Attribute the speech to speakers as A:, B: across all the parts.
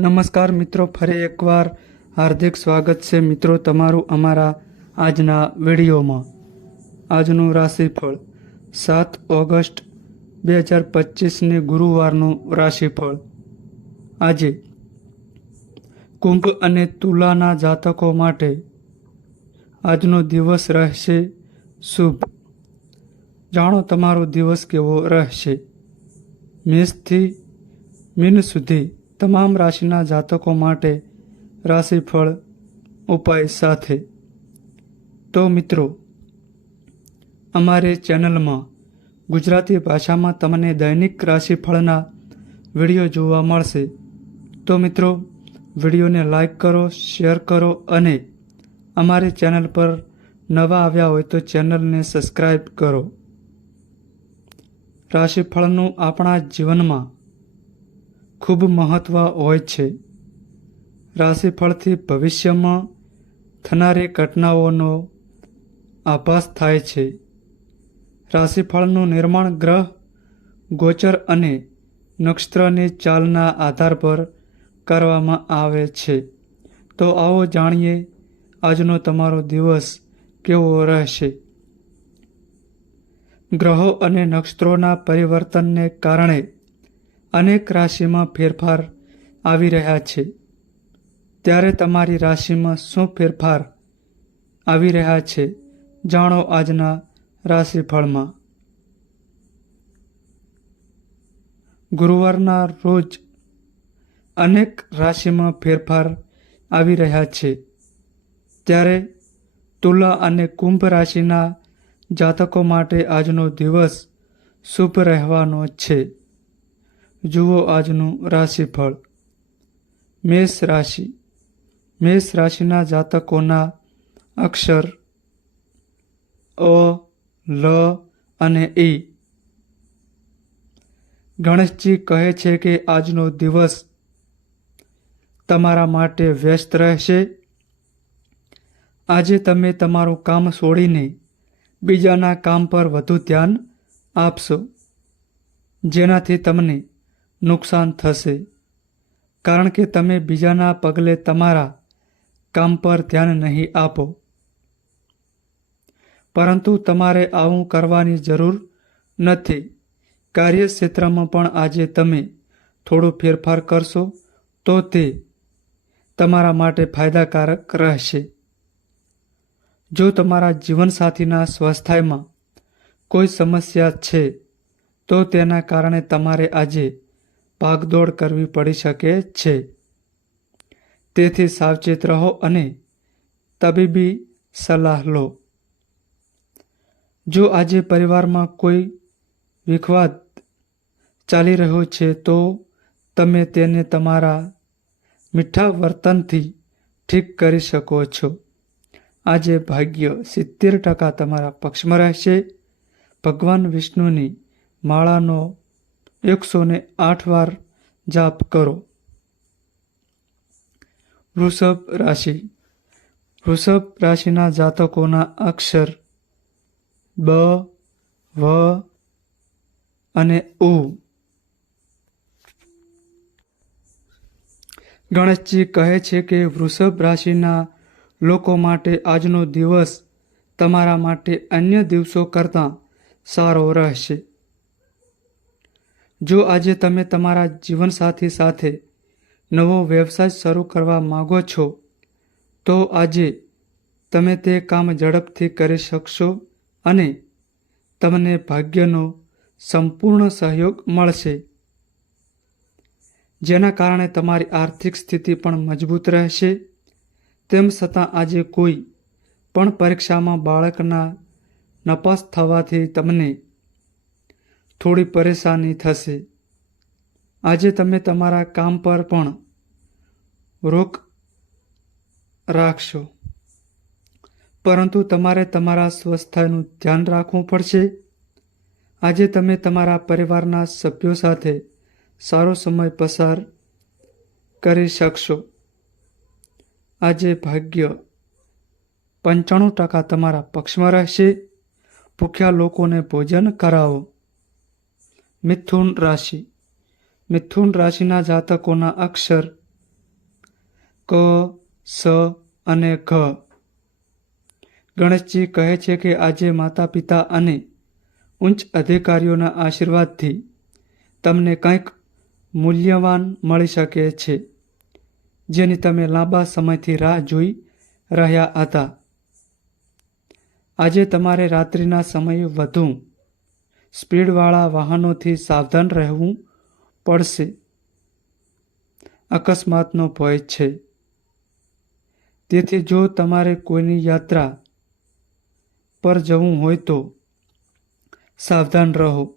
A: નમસ્કાર મિત્રો, ફરી એકવાર હાર્દિક સ્વાગત છે મિત્રો તમારું અમારા આજના વિડીયોમાં. આજનું રાશિફળ સાત ઓગસ્ટ બે હજાર પચીસની ગુરુવારનું રાશિફળ. આજે કુંભ અને તુલાના જાતકો માટે આજનો દિવસ રહેશે શુભ. જાણો તમારો દિવસ કેવો રહેશે? મેષથી મીન સુધી તમામ રાશિના જાતકો માટે રાશિફળ ઉપાય સાથે. તો મિત્રો, અમારે ચેનલમાં ગુજરાતી ભાષામાં તમને દૈનિક રાશિફળના વીડિયો જોવા મળશે. તો મિત્રો, વિડીયોને લાઈક કરો, શેર કરો અને અમારી ચેનલ પર નવા આવ્યા હોય તો ચેનલને સબસ્ક્રાઈબ કરો. રાશિફળનું આપણા જીવનમાં ખૂબ મહત્વ હોય છે. રાશિફળથી ભવિષ્યમાં થનારી ઘટનાઓનો આભાસ થાય છે. રાશિફળનું નિર્માણ ગ્રહ, ગોચર અને નક્ષત્રની ચાલના આધાર પર કરવામાં આવે છે. તો આવો જાણીએ આજનો તમારો દિવસ કેવો રહેશે? ગ્રહો અને નક્ષત્રોના પરિવર્તનને કારણે અનેક રાશિમાં ફેરફાર આવી રહ્યા છે. ત્યારે તમારી રાશિમાં શું ફેરફાર આવી રહ્યા છે, જાણો આજના રાશિફળમાં. ગુરુવારના રોજ અનેક રાશિમાં ફેરફાર આવી રહ્યા છે. ત્યારે તુલા અને કુંભ રાશિના જાતકો માટે આજનો દિવસ શુભ રહેવાનો છે. જુઓ આજનું રાશિફળ. મેષ રાશિ. મેષ રાશિના જાતકોના અક્ષર અ, લ અને ઈ ગણેશજી કહે છે કે આજનો દિવસ તમારા માટે વ્યસ્ત રહેશે. આજે તમે તમારું કામ છોડીને બીજાના કામ પર વધુ ધ્યાન આપશો. જેનાથી તમને નુકસાન થશે. કારણ કે તમે બીજાના પગલે તમારા કામ પર ધ્યાન નહીં આપો. પરંતુ તમારે આવું કરવાની જરૂર નથી. કાર્યક્ષેત્રમાં પણ આજે તમે થોડો ફેરફાર કરશો તો તે તમારા માટે ફાયદાકારક રહેશે. જો તમારા જીવનસાથીના સ્વાસ્થ્યમાં કોઈ સમસ્યા છે, તો તેના કારણે તમારે આજે ભાગદોડ કરવી પડી શકે છે. તેથી સાવચેત રહો અને તબીબી સલાહ લો. જો આજે પરિવારમાં કોઈ વિખવાદ ચાલી રહ્યો છે, તો તમે તેને તમારા મીઠા વર્તનથી ઠીક કરી શકો છો. આજે ભાગ્ય સિત્તેર ટકા તમારા પક્ષમાં રહેશે. ભગવાન વિષ્ણુની માળાનો એકસો ને આઠ વાર જાપ કરો. વૃષભ રાશિ. વૃષભ રાશિના જાતકોના અક્ષર બ, વ અને ઉ. ગણેશજી કહે છે કે વૃષભ રાશિના લોકો માટે આજનો દિવસ તમારા માટે અન્ય દિવસો કરતાં સારો રહેશે. જો આજે તમે તમારા જીવનસાથી સાથે નવો વ્યવસાય શરૂ કરવા માગો છો, તો આજે તમે તે કામ ઝડપથી કરી શકશો અને તમને ભાગ્યનો સંપૂર્ણ સહયોગ મળશે. જેના કારણે તમારી આર્થિક સ્થિતિ પણ મજબૂત રહેશે. તેમ છતાં આજે કોઈ પણ પરીક્ષામાં બાળકના નપાસ થવાથી તમને થોડી પરેશાની થશે. આજે તમે તમારા કામ પર પણ રોક રાખશો. પરંતુ તમારે તમારા સ્વાસ્થ્યનું ધ્યાન રાખવું પડશે. આજે તમે તમારા પરિવારના સભ્યો સાથે સારો સમય પસાર કરી શકશો. આજે ભાગ્ય પંચાણું ટકા તમારા પક્ષમાં રહેશે. ભૂખ્યા લોકોને ભોજન કરાવો. મિથુન રાશિ. મિથુન રાશિના જાતકોના અક્ષર ક, સ અને ઘ. ગણેશજી કહે છે કે આજે માતા પિતા અને ઉચ્ચ અધિકારીઓના આશીર્વાદથી તમને કંઈક મૂલ્યવાન મળી શકે છે, જેની તમે લાંબા સમયથી રાહ જોઈ રહ્યા હતા. આજે તમારે રાત્રિના સમયે વધુ સ્પીડવાળા વાહનોથી સાવધાન રહેવું પડશે. અકસ્માતનો ભય છે. તેથી જો તમારે કોઈની યાત્રા પર જવું હોય તો સાવધાન રહો.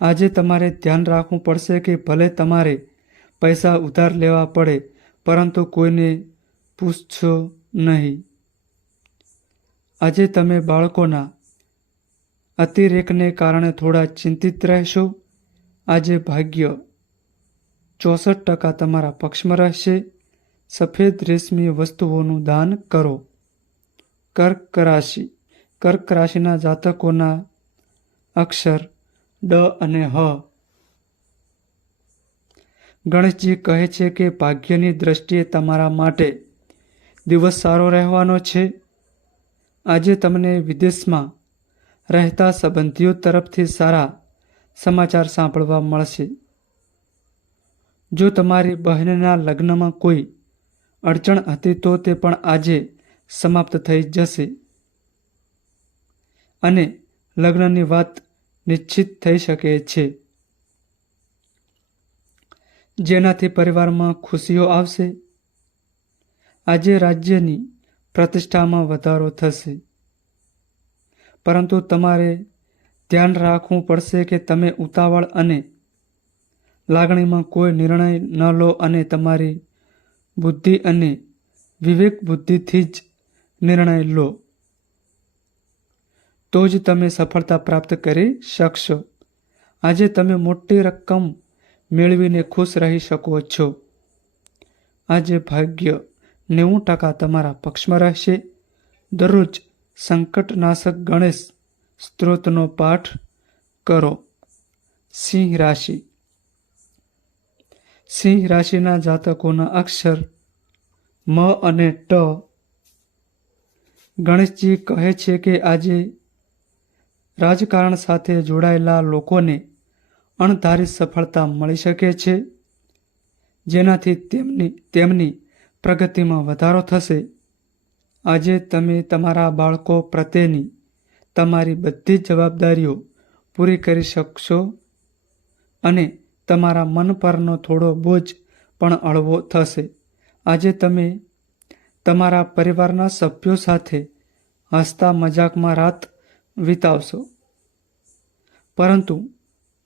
A: આજે તમારે ધ્યાન રાખવું પડશે કે ભલે તમારે પૈસા ઉધાર લેવા પડે, પરંતુ કોઈને પૂછશો નહીં. આજે તમે બાળકોના અતિરેકને કારણે થોડા ચિંતિત રહેશો. આજે ભાગ્ય ચોસઠ ટકા તમારા પક્ષમાં રહેશે. સફેદ રેશમી વસ્તુઓનું દાન કરો. કર્ક રાશિ. કર્ક રાશિના જાતકોના અક્ષર ડ અને હ. ગણેશજી કહે છે કે ભાગ્યની દ્રષ્ટિએ તમારા માટે દિવસ સારો રહેવાનો છે. આજે તમને વિદેશમાં રહેતા સંબંધીઓ તરફથી સારા સમાચાર સાંભળવા મળશે. જો તમારી બહેનના લગ્નમાં કોઈ અડચણ હતી તો તે પણ આજે સમાપ્ત થઈ જશે. અને લગ્નની વાત નિશ્ચિત થઈ શકે છે. જેનાથી પરિવારમાં ખુશીઓ આવશે. આજે રાજ્યની પ્રતિષ્ઠામાં વધારો થશે. પરંતુ તમારે ધ્યાન રાખવું પડશે કે તમે ઉતાવળ અને લાગણીમાં કોઈ નિર્ણય ન લો અને તમારી બુદ્ધિ અને વિવેક બુદ્ધિથી જ નિર્ણય લો. તો જ તમે સફળતા પ્રાપ્ત કરી શકશો. આજે તમે મોટી રકમ મેળવીને ખુશ રહી શકો છો. આજે ભાગ્ય નેવું ટકા તમારા પક્ષમાં રહેશે. દરરોજ સંકટનાશક ગણેશ, સ્ત્રોતનો પાઠ કરો. સિંહ રાશિ. સિંહ રાશિના જાતકોના અક્ષર મ અને ટ. ગણેશજી કહે છે કે આજે રાજકારણ સાથે જોડાયેલા લોકોને અણધારી સફળતા મળી શકે છે. જેનાથી તેમની તેમની પ્રગતિમાં વધારો થશે. આજે તમે તમારા બાળકો પ્રત્યેની તમારી બધી જવાબદારીઓ પૂરી કરી શકશો અને તમારા મન પરનો થોડો બોજ પણ હળવો થશે. આજે તમે તમારા પરિવારના સભ્યો સાથે હસતા મજાકમાં રાત વિતાવશો. પરંતુ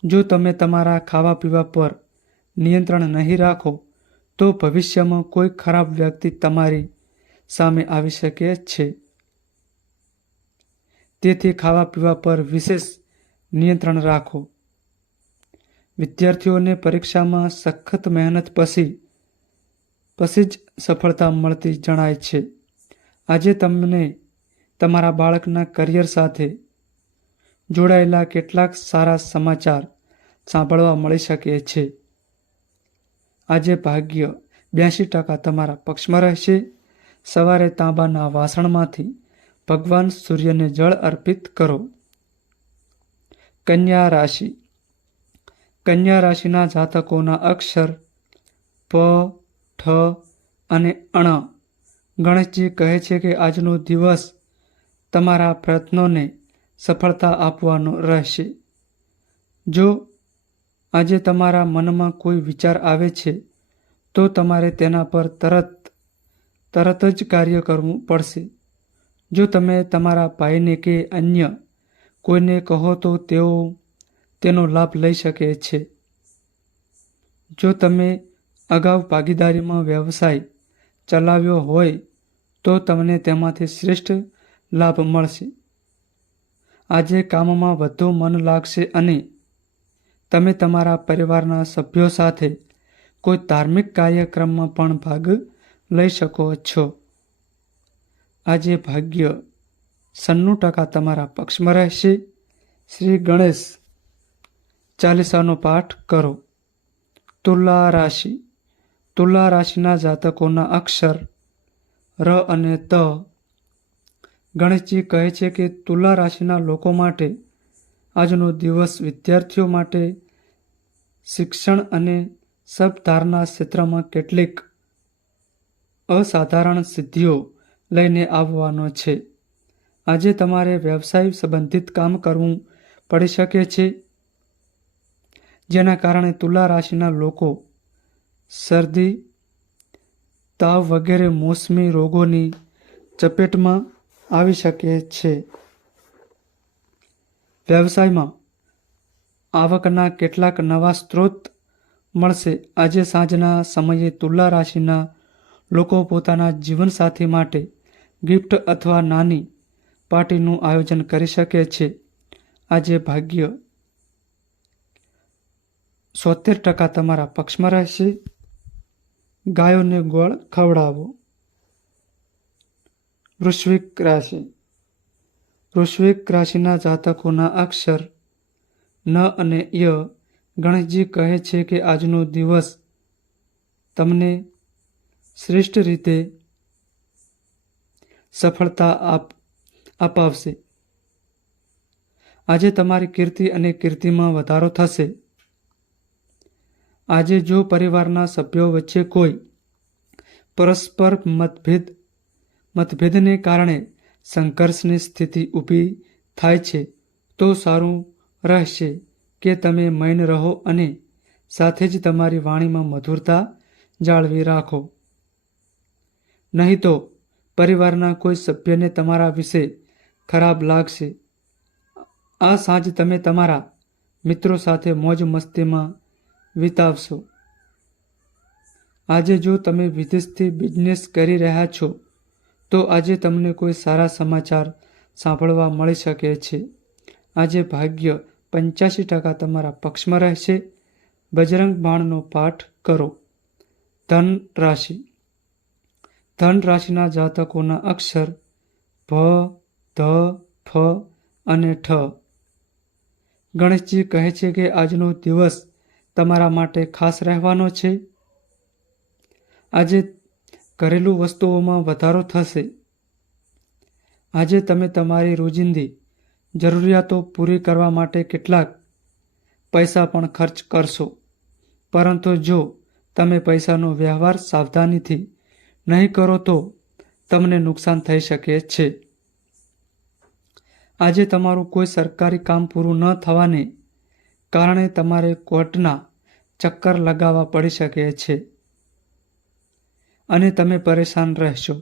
A: જો તમે તમારા ખાવા પીવા પર નિયંત્રણ નહીં રાખો, તો ભવિષ્યમાં કોઈ ખરાબ વ્યક્તિ તમારી સામે આવી શકે છે. તેથી ખાવા પીવા પર વિશેષ નિયંત્રણ રાખો. વિદ્યાર્થીઓને પરીક્ષામાં સખત મહેનત પછી પછી જ સફળતા મળતી જણાય છે. આજે તમને તમારા બાળકના કરિયર સાથે જોડાયેલા કેટલાક સારા સમાચાર સાંભળવા મળી શકે છે. આજે ભાગ્ય બ્યાસી ટકા તમારા પક્ષમાં રહેશે. સવારે તાંબાના વાસણમાંથી ભગવાન સૂર્યને જળ અર્પિત કરો. કન્યા રાશિ. કન્યા રાશિના જાતકોના અક્ષર પ, ઠ અને અણ. ગણેશજી કહે છે કે આજનો દિવસ તમારા પ્રયત્નોને સફળતા આપવાનો રહેશે. જો આજે તમારા મનમાં કોઈ વિચાર આવે છે, તો તમારે તેના પર તરત તરત જ કાર્ય કરવું પડશે. જો તમે તમારા ભાઈને કે અન્ય કોઈને કહો તો તેઓ તેનો લાભ લઈ શકે છે. જો તમે અગાઉ ભાગીદારીમાં વ્યવસાય ચલાવ્યો હોય તો તમને તેમાંથી શ્રેષ્ઠ લાભ મળશે. આજે કામમાં વધુ મન લાગશે અને તમે તમારા પરિવારના સભ્યો સાથે કોઈ ધાર્મિક કાર્યક્રમમાં પણ ભાગ લઈ શકો છો. આજે ભાગ્ય સન્નું ટકા તમારા પક્ષમાં રહેશે. શ્રી ગણેશ ચાલીસાનો પાઠ કરો. તુલા રાશિ. તુલા રાશિના જાતકોના અક્ષર ર અને ત. ગણેશજી કહે છે કે તુલા રાશિના લોકો માટે આજનો દિવસ વિદ્યાર્થીઓ માટે શિક્ષણ અને સબધારના ક્ષેત્રમાં કેટલીક અસાધારણ સિદ્ધિઓ લઈને આવવાનો છે. આજે તમારે વ્યવસાય સંબંધિત કામ કરવું પડી શકે છે. જેના કારણે તુલા રાશિના લોકો શરદી, તાવ વગેરે મોસમી રોગોની ચપેટમાં આવી શકે છે. વ્યવસાયમાં આવકના કેટલાક નવા સ્ત્રોત મળશે. આજે સાંજના સમયે તુલા રાશિના લોકો પોતાના જીવનસાથી માટે ગિફ્ટ અથવા નાની પાર્ટીનું આયોજન કરી શકે છે. આજે ભાગ્ય સોતેર ટકા તમારા પક્ષમાં રહેશે. ગાયોને ગોળ ખવડાવો. વૃશ્વિક રાશિ. વૃશ્વિક રાશિના જાતકોના અક્ષર ન અને ય ગણેશજી કહે છે કે આજનો દિવસ તમને શ્રેષ્ઠ રીતે સફળતા આપ, અપાવશે. આજે તમારી કીર્તિ અને કીર્તિમાં વધારો થશે. આજે જો પરિવારના સભ્યો વચ્ચે કોઈ પરસ્પર મતભેદ, મતભેદને કારણે સંઘર્ષની સ્થિતિ ઊભી થાય છે, તો સારું રહેશે કે તમે મૈન રહો અને સાથે જ તમારી વાણીમાં મધુરતા જાળવી રાખો. નહીં તો પરિવારના કોઈ સભ્યને તમારા વિશે ખરાબ લાગશે. આ સાંજ તમે તમારા મિત્રો સાથે મોજ મસ્તીમાં વિતાવશો. આજે જો તમે વિદેશથી બિઝનેસ કરી રહ્યા છો, તો આજે તમને કોઈ સારા સમાચાર સાંભળવા મળી શકે છે. આજે ભાગ્ય પંચ્યાસી ટકા તમારા પક્ષમાં રહેશે. બજરંગ બાણનો પાઠ કરો. ધન રાશિ ધન રાશિના જાતકોના અક્ષર ભ ધ, ફ અને ઠ. ગણેશજી કહે છે કે આજનો દિવસ તમારા માટે ખાસ રહેવાનો છે. આજે ઘરેલું વસ્તુઓમાં વધારો થશે. આજે તમે તમારી રોજિંદી જરૂરિયાતો પૂરી કરવા માટે કેટલાક પૈસા પણ ખર્ચ કરશો. પરંતુ જો તમે પૈસાનો વ્યવહાર સાવધાનીથી નહીં કરો તો તમને નુકસાન થઈ શકે છે. આજે તમારું કોઈ સરકારી કામ પૂરું ન થવાને કારણે તમારે કોર્ટના ચક્કર લગાવવા પડી શકે છે. અને તમે પરેશાન રહેશો.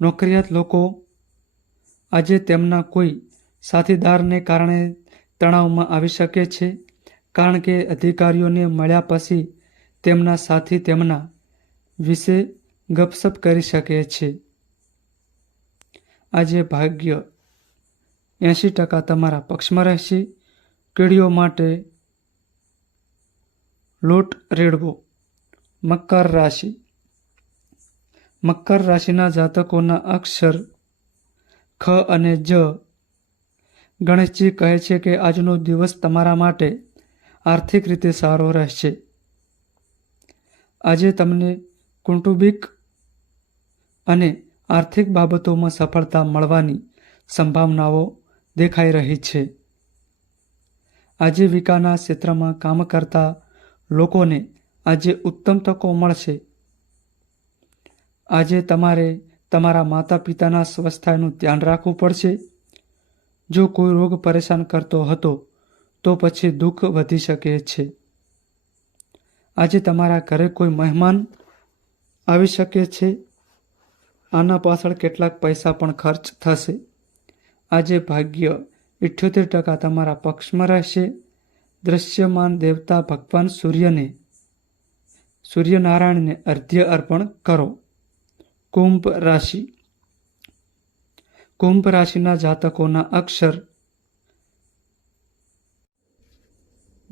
A: નોકરિયાત લોકો આજે તેમના કોઈ સાથીદારને કારણે તણાવમાં આવી શકે છે, કારણ કે અધિકારીઓને મળ્યા પછી તેમના સાથી તેમના વિશે ગપસપ કરી શકે છે. આજે ભાગ્ય એંશી ટકા તમારા પક્ષમાં રહેશે. કીડીઓ માટે લોટ રેડવો. મકર રાશિ. મકર રાશિના જાતકોના અક્ષર ખ અને જ ગણેશજી કહે છે કે આજનો દિવસ તમારા માટે આર્થિક રીતે સારો રહેશે. આજે તમને કુટુંબિક અને આર્થિક બાબતોમાં સફળતા મળવાની સંભાવનાઓ દેખાઈ રહી છે. આજીવિકાના ક્ષેત્રમાં કામ કરતા લોકોને આજે ઉત્તમ તકો મળશે. આજે તમારે તમારા માતા પિતાના સ્વસ્થતાનું ધ્યાન રાખવું પડશે. જો કોઈ રોગ પરેશાન કરતો હતો, તો પછી દુઃખ વધી શકે છે. આજે તમારા ઘરે કોઈ મહેમાન આવી શકે છે? આના પાછળ કેટલાક પૈસા પણ ખર્ચ થશે. આજે ભાગ્ય ઇઠ્યોતેર ટકા તમારા પક્ષમાં રહેશે. દ્રશ્યમાન દેવતા ભગવાન સૂર્યને, સૂર્યનારાયણને અર્ધ્ય અર્પણ કરો. કુંભ રાશિ. કુંભ રાશિના જાતકોના અક્ષર.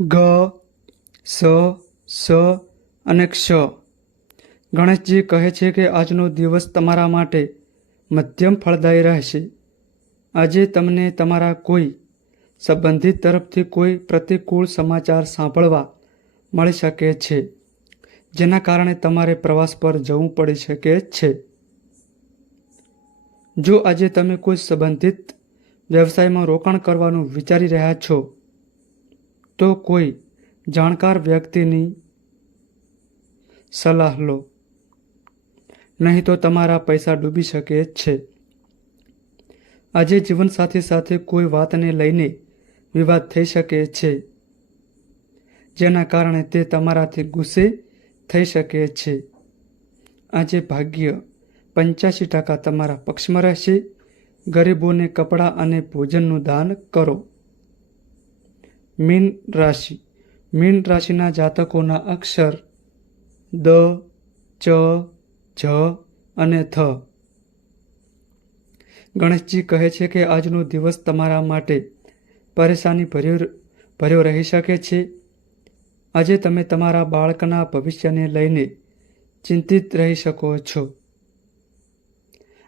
A: ગ, સ સ અને ક્ષ. ગણેશજી કહે છે કે આજનો દિવસ તમારા માટે મધ્યમ ફળદાયી રહેશે. આજે તમને તમારા કોઈ સંબંધિત તરફથી કોઈ પ્રતિકૂળ સમાચાર સાંભળવા મળી શકે છે, જેના કારણે તમારે પ્રવાસ પર જવું પડી શકે છે. જો આજે તમે કોઈ સંબંધિત વ્યવસાયમાં રોકાણ કરવાનું વિચારી રહ્યા છો, તો કોઈ જાણકાર વ્યક્તિની સલાહ લો. નહીં તો તમારા પૈસા ડૂબી શકે છે. આજે જીવનસાથી સાથે કોઈ વાતને લઈને વિવાદ થઈ શકે છે, જેના કારણે તે તમારાથી ગુસ્સે થઈ શકે છે. આજે ભાગ્ય પંચ્યાસી ટકા તમારા પક્ષમાં રહેશે. ગરીબોને કપડાં અને ભોજનનું દાન કરો. મીન રાશિ. મીન રાશિના જાતકોના અક્ષર દ, ચ જ અને થ. ગણેશજી કહે છે કે આજનો દિવસ તમારા માટે પરેશાની ભર્યો ભર્યો રહી શકે છે. આજે તમે તમારા બાળકના ભવિષ્યને લઈને ચિંતિત રહી શકો છો.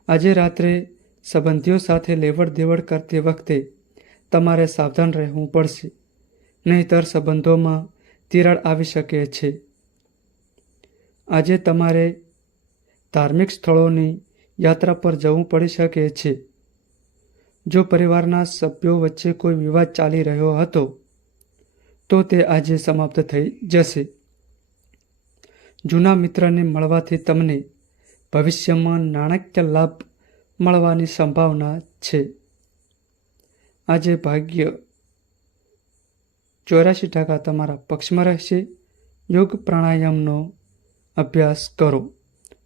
A: આજે રાત્રે સંબંધીઓ સાથે લેવડ દેવડ કરતી વખતે તમારે સાવધાન રહેવું પડશે, નહીંતર સંબંધોમાં તિરાડ આવી શકે છે. આજે તમારે ધાર્મિક સ્થળોની યાત્રા પર જવું પડી શકે છે. જો પરિવારના સભ્યો વચ્ચે કોઈ વિવાદ ચાલી રહ્યો હતો, તો તે આજે સમાપ્ત થઈ જશે. જૂના મિત્રને મળવાથી તમને ભવિષ્યમાં નાણાકીય લાભ મળવાની સંભાવના છે. આજે ભાગ્ય ચોર્યાસી ટકા તમારા પક્ષમાં રહેશે. યોગ પ્રાણાયામનો અભ્યાસ કરો.